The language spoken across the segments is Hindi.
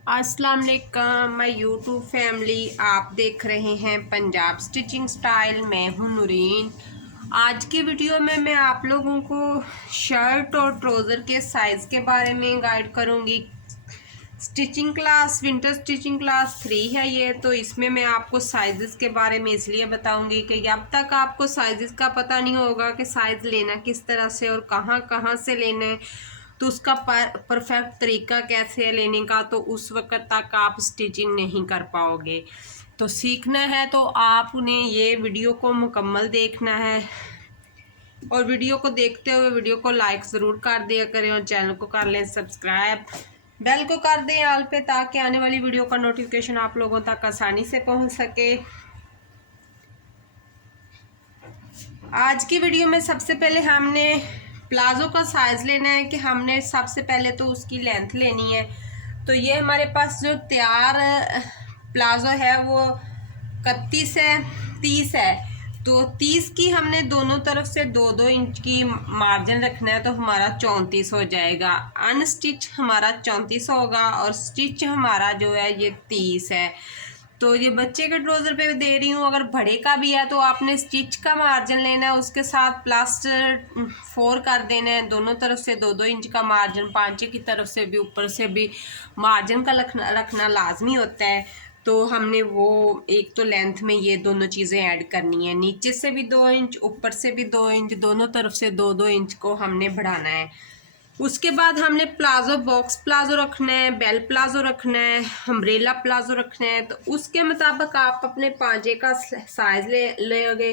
अस्सलाम वालेकुम माय यूट्यूब फैमिली। आप देख रहे हैं पंजाब स्टिचिंग स्टाइल। मैं हूं नूरीन। आज की वीडियो में मैं आप लोगों को शर्ट और ट्राउज़र के साइज़ के बारे में गाइड करूंगी। Stitching class winter stitching class 3 है ये, तो इसमें मैं आपको साइज़ के बारे में इसलिए बताऊंगी कि जब तक आपको साइज़ का पता नहीं होगा कि साइज़ लेना किस तरह से और कहाँ कहाँ से लेना है, तो उसका परफेक्ट तरीका कैसे है लेने का, तो उस वक्त तक आप स्टिचिंग नहीं कर पाओगे। तो सीखना है तो आपने ये वीडियो को मुकम्मल देखना है और वीडियो को देखते हुए वीडियो को लाइक ज़रूर कर दिया करें और चैनल को कर लें सब्सक्राइब, बेल को कर दें ऑल पे, ताकि आने वाली वीडियो का नोटिफिकेशन आप लोगों तक आसानी से पहुंच सके। आज की वीडियो में सबसे पहले हमने प्लाज़ो का साइज़ लेना है कि हमने सबसे पहले तो उसकी लेंथ लेनी है। तो ये हमारे पास जो तैयार प्लाज़ो है वो 31 है, 30 है। तो 30 की हमने दोनों तरफ से 2-2 इंच की मार्जिन रखना है, तो हमारा 34 हो जाएगा। अनस्टिच हमारा 34 होगा और स्टिच हमारा जो है ये 30 है। तो ये बच्चे के ट्राउज़र पे दे रही हूँ। अगर बड़े का भी है तो आपने स्टिच का मार्जिन लेना है, उसके साथ प्लस 4 कर देना है। दोनों तरफ से 2-2 इंच का मार्जिन, पांचे की तरफ से भी ऊपर से भी मार्जिन का रखना लाजमी होता है। तो हमने वो एक तो लेंथ में ये दोनों चीज़ें ऐड करनी है, नीचे से भी 2 इंच, ऊपर से भी 2 इंच, दोनों तरफ से 2-2 इंच को हमने बढ़ाना है। उसके बाद हमने प्लाजो, बॉक्स प्लाजो रखना है, बेल प्लाजो रखना है, अम्ब्रेला प्लाजो रखना है। तो उसके मुताबिक आप अपने पांचे का साइज ले लोगे।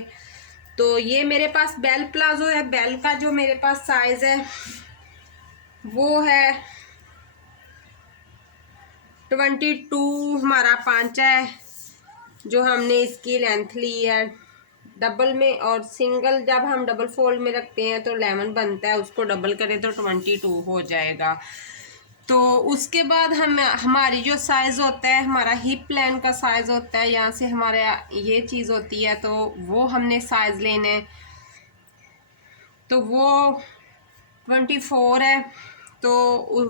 तो ये मेरे पास बेल प्लाजो है। बेल का जो मेरे पास साइज है वो है 22 हमारा पांचा है, जो हमने इसकी लेंथ ली है। डबल में और सिंगल जब हम डबल फोल्ड में रखते हैं तो 11 बनता है, उसको डबल करें तो 22 हो जाएगा। तो उसके बाद हमारी जो साइज़ होता है, हमारा हिप लाइन का साइज़ होता है, यहाँ से हमारे ये चीज़ होती है, तो वो हमने साइज़ लेने, तो वो 24 है। तो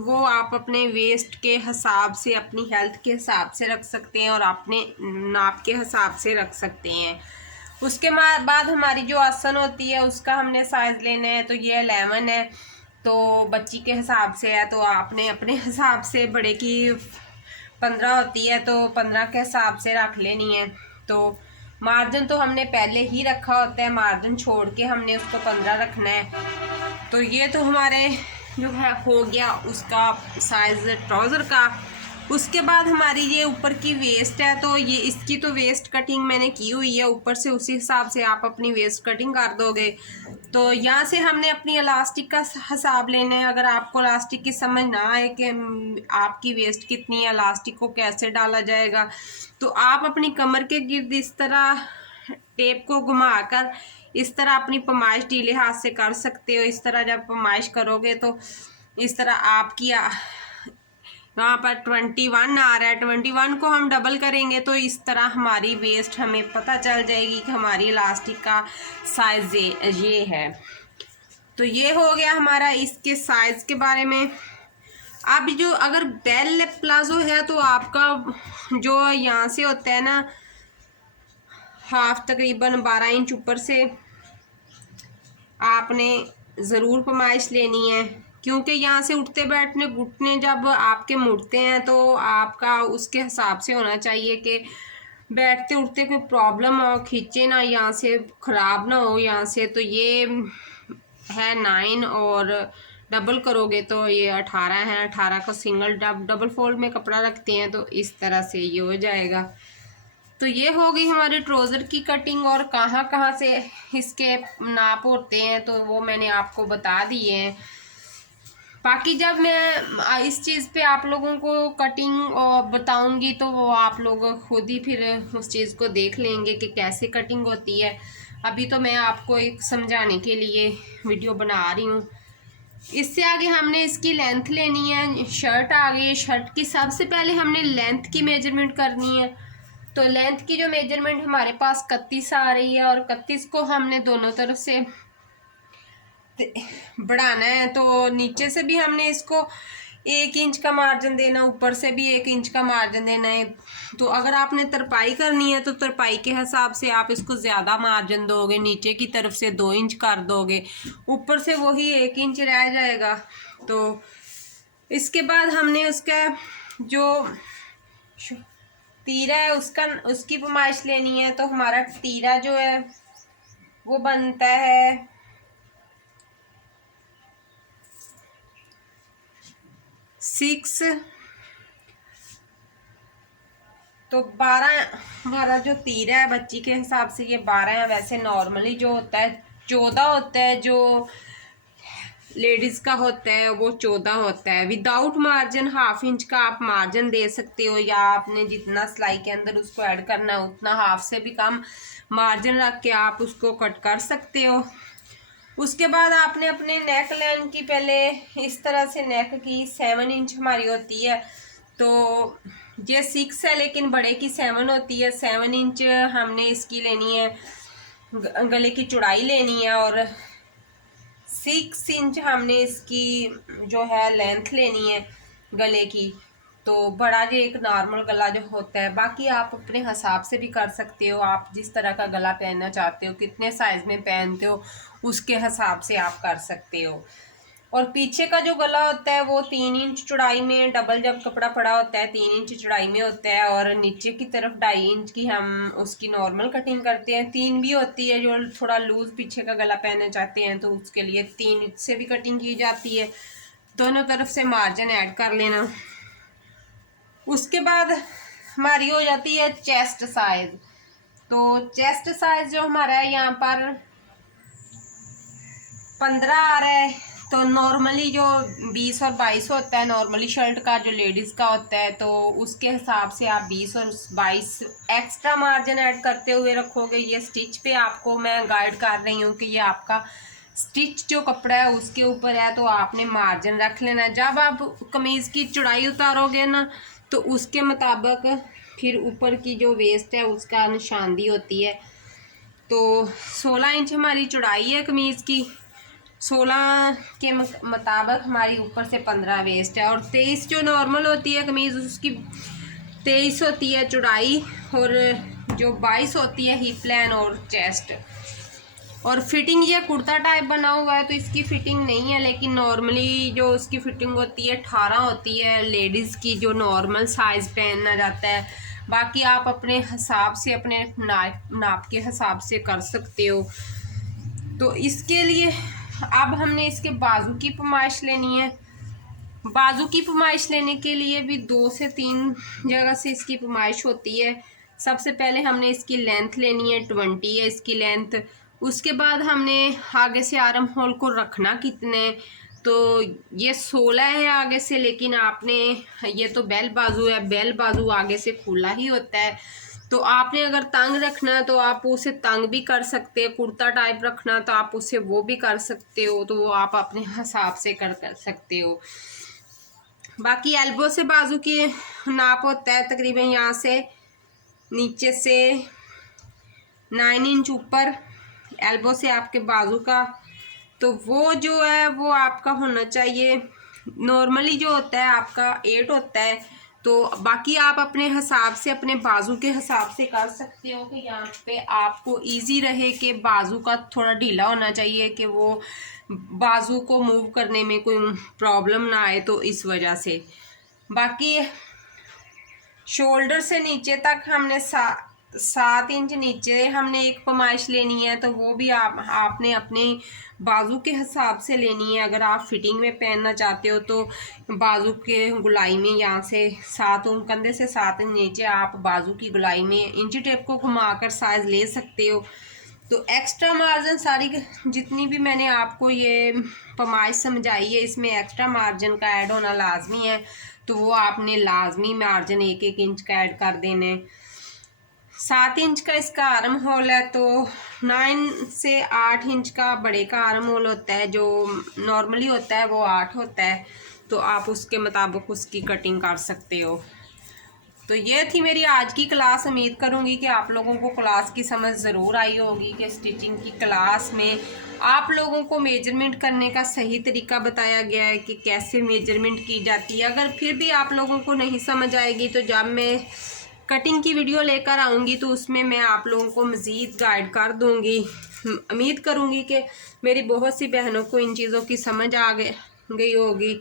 वो आप अपने वेस्ट के हिसाब से, अपनी हेल्थ के हिसाब से रख सकते हैं और अपने नाप के हिसाब से रख सकते हैं। उसके बाद हमारी जो आसन होती है उसका हमने साइज़ लेना है। तो ये 11 है, तो बच्ची के हिसाब से है, तो आपने अपने हिसाब से, बड़े की 15 होती है तो 15 के हिसाब से रख लेनी है। तो मार्जिन तो हमने पहले ही रखा होता है, मार्जिन छोड़ के हमने उसको 15 रखना है। तो ये तो हमारे जो है हो गया उसका साइज़ ट्राउज़र का। उसके बाद हमारी ये ऊपर की वेस्ट है, तो ये इसकी तो वेस्ट कटिंग मैंने की हुई है ऊपर से, उसी हिसाब से आप अपनी वेस्ट कटिंग कर दोगे। तो यहाँ से हमने अपनी इलास्टिक का हिसाब लेना है। अगर आपको इलास्टिक की समझ ना आए कि आपकी वेस्ट कितनी है, इलास्टिक को कैसे डाला जाएगा, तो आप अपनी कमर के गिर्द इस तरह टेप को घुमाकर इस तरह अपनी पमाइश ढीले हाथ से कर सकते हो। इस तरह जब पमाइश करोगे तो इस तरह आपकी वहाँ पर 21 आ रहा है, 21 को हम डबल करेंगे तो इस तरह हमारी वेस्ट हमें पता चल जाएगी कि हमारी इलास्टिक का साइज ये है। तो ये हो गया हमारा इसके साइज के बारे में। अब जो अगर बेल प्लाजो है तो आपका जो यहाँ से होता है ना, हाफ तकरीबन 12 इंच ऊपर से आपने ज़रूर पमाइश लेनी है, क्योंकि यहाँ से उठते बैठने घुटने जब आपके मुड़ते हैं तो आपका उसके हिसाब से होना चाहिए कि बैठते उठते कोई प्रॉब्लम हो, खींचे ना, यहाँ से ख़राब ना हो यहाँ से। तो ये है 9 और डबल करोगे तो ये 18 है। 18 का सिंगल डबल फोल्ड में कपड़ा रखते हैं तो इस तरह से ये हो जाएगा। तो ये हो गई हमारे ट्राउज़र की कटिंग, और कहाँ कहाँ से इसके नाप होते हैं तो वो मैंने आपको बता दिए हैं। बाकी जब मैं इस चीज़ पे आप लोगों को कटिंग बताऊंगी तो वो आप लोग खुद ही फिर उस चीज़ को देख लेंगे कि कैसे कटिंग होती है। अभी तो मैं आपको एक समझाने के लिए वीडियो बना रही हूँ। इससे आगे हमने इसकी लेंथ लेनी है। शर्ट आ गई, शर्ट की सबसे पहले हमने लेंथ की मेजरमेंट करनी है। तो लेंथ की जो मेजरमेंट हमारे पास 31 आ रही है, और 31 को हमने दोनों तरफ से बढ़ाना है। तो नीचे से भी हमने इसको 1 इंच का मार्जिन देना, ऊपर से भी 1 इंच का मार्जिन देना है। तो अगर आपने तरपाई करनी है तो तरपाई के हिसाब से आप इसको ज़्यादा मार्जिन दोगे, नीचे की तरफ से 2 इंच कर दोगे, ऊपर से वही 1 इंच रह जाएगा। तो इसके बाद हमने उसका जो तीरा है उसकी पैमाइश लेनी है। तो हमारा तीरा जो है वो बनता है 6, तो 12 हमारा जो तीरा है बच्ची के हिसाब से ये 12 है। वैसे नॉर्मली जो होता है 14 होता है, जो लेडीज़ का होता है वो 14 होता है। विदाउट मार्जिन 1/2 इंच का आप मार्जिन दे सकते हो, या आपने जितना सिलाई के अंदर उसको ऐड करना है उतना 1/2 से भी कम मार्जिन रख के आप उसको कट कर सकते हो। उसके बाद आपने अपने नेक लाइन की पहले इस तरह से नेक की 7 इंच हमारी होती है, तो ये 6 है लेकिन बड़े की 7 होती है। 7 इंच हमने इसकी लेनी है, गले की चौड़ाई लेनी है, और 6 इंच हमने इसकी जो है लेंथ लेनी है गले की। तो बड़ा जो एक नॉर्मल गला जो होता है, बाकी आप अपने हिसाब से भी कर सकते हो। आप जिस तरह का गला पहनना चाहते हो, कितने साइज में पहनते हो, उसके हिसाब से आप कर सकते हो। और पीछे का जो गला होता है वो 3 इंच चौड़ाई में, डबल जब कपड़ा पड़ा होता है 3 इंच चौड़ाई में होता है, और नीचे की तरफ 2.5 इंच की हम उसकी नॉर्मल कटिंग करते हैं। 3 भी होती है, जो थोड़ा लूज पीछे का गला पहनना चाहते हैं तो उसके लिए 3 इंच से भी कटिंग की जाती है। दोनों तरफ से मार्जिन ऐड कर लेना। उसके बाद हमारी हो जाती है चेस्ट साइज। तो चेस्ट साइज जो हमारा है यहाँ पर 15 आ रहा है। तो नॉर्मली जो 20 और 22 होता है नॉर्मली शर्ट का, जो लेडीज़ का होता है, तो उसके हिसाब से आप 20 और 22 एक्स्ट्रा मार्जिन ऐड करते हुए रखोगे। ये स्टिच पे आपको मैं गाइड कर रही हूँ कि ये आपका स्टिच जो कपड़ा है उसके ऊपर है, तो आपने मार्जिन रख लेना है। जब आप कमीज़ की चौड़ाई उतारोगे ना तो उसके मुताबिक फिर ऊपर की जो वेस्ट है उसका निशानदी होती है। तो 16 इंच हमारी चौड़ाई है कमीज़ की, 16 के मुताबिक हमारी ऊपर से 15 वेस्ट है, और 23 जो नॉर्मल होती है कमीज़ उसकी 23 होती है चौड़ाई, और जो 22 होती है हिप लाइन और चेस्ट। और फिटिंग ये कुर्ता टाइप बना हुआ है तो इसकी फिटिंग नहीं है, लेकिन नॉर्मली जो उसकी फिटिंग होती है 18 होती है लेडीज़ की, जो नॉर्मल साइज़ पहनना जाता है। बाकी आप अपने हिसाब से अपने नाप के हिसाब से कर सकते हो। तो इसके लिए अब हमने इसके बाजू की पैमाइश लेनी है। बाजू की पैमाइश लेने के लिए भी 2 से 3 जगह से इसकी पैमाइश होती है। सबसे पहले हमने इसकी लेंथ लेनी है, 20 है इसकी लेंथ। उसके बाद हमने आगे से आर्म होल को रखना कितने, तो ये 16 है आगे से, लेकिन आपने ये तो बेल बाजू है, बेल बाजू आगे से खुला ही होता है। तो आपने अगर तंग रखना है तो आप उसे तंग भी कर सकते हैं, कुर्ता टाइप रखना तो आप उसे वो भी कर सकते हो, तो वो आप अपने हिसाब से कर सकते हो। बाकी एल्बो से बाजू की नाप होता है तकरीबन यहाँ से नीचे से 9 इंच ऊपर, एल्बो से आपके बाजू का। तो वो जो है वो आपका होना चाहिए, नॉर्मली जो होता है आपका 8 होता है। तो बाकी आप अपने हिसाब से अपने बाजू के हिसाब से कर सकते हो कि यहाँ पे आपको इजी रहे कि बाजू का थोड़ा ढीला होना चाहिए, कि वो बाजू को मूव करने में कोई प्रॉब्लम ना आए, तो इस वजह से। बाकी शोल्डर से नीचे तक हमने 7 इंच नीचे हमने एक पैमाइश लेनी है, तो वो भी आपने अपने बाजू के हिसाब से लेनी है। अगर आप फिटिंग में पहनना चाहते हो तो बाजू के गुलाई में यहाँ से 7 कंधे से 7 इंच नीचे आप बाजू की गुलाई में इंची टेप को घुमाकर साइज ले सकते हो। तो एक्स्ट्रा मार्जिन सारी जितनी भी मैंने आपको ये पैमाइश समझाई है इसमें एक्स्ट्रा मार्जिन का ऐड होना लाजमी है, तो वो आपने लाजमी मार्जिन 1-1 इंच का ऐड कर देने। 7 इंच का इसका आर्म होल है, तो 9 से 8 इंच का बड़े का आर्म होल होता है, जो नॉर्मली होता है वो 8 होता है। तो आप उसके मुताबिक उसकी कटिंग कर सकते हो। तो ये थी मेरी आज की क्लास। उम्मीद करूँगी कि आप लोगों को क्लास की समझ ज़रूर आई होगी कि स्टिचिंग की क्लास में आप लोगों को मेजरमेंट करने का सही तरीका बताया गया है कि कैसे मेजरमेंट की जाती है। अगर फिर भी आप लोगों को नहीं समझ आएगी तो जब मैं कटिंग की वीडियो लेकर आऊँगी तो उसमें मैं आप लोगों को मज़ीद गाइड कर दूँगी। उम्मीद करूँगी कि मेरी बहुत सी बहनों को इन चीज़ों की समझ आ गई होगी।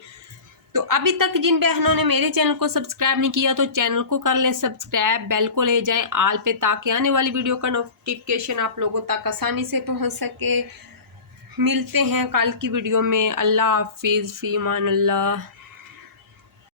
तो अभी तक जिन बहनों ने मेरे चैनल को सब्सक्राइब नहीं किया तो चैनल को कर लें सब्सक्राइब, बेल को ले जाएं आल पे, ताकि आने वाली वीडियो का नोटिफिकेशन आप लोगों तक आसानी से पहुंच सके। मिलते हैं कल की वीडियो में। अल्लाह हाफिज़, फ़ी अमान अल्लाह।